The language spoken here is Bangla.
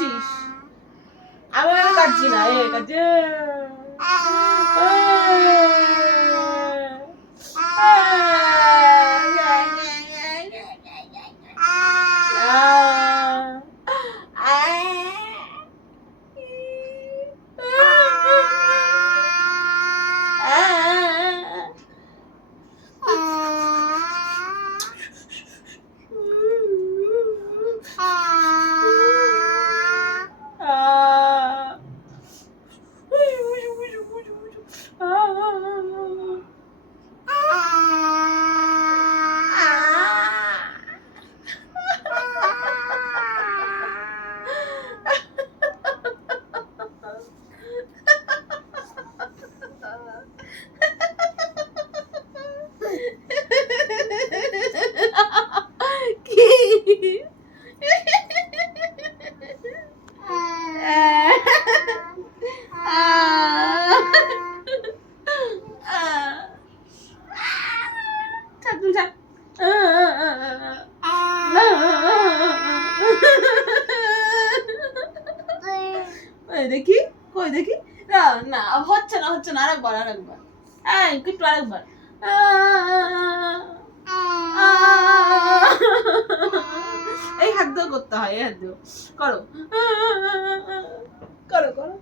কাটছিস? আমি কাটছি না, এ কাটছে। দেখি কই দেখি, না না হচ্ছে না হচ্ছে না, আরেকবার আরেকবার, একটু আরেকবার। এই হাত দিয়েও করতে হয়, এই হাত দিয়েও করো করো করো।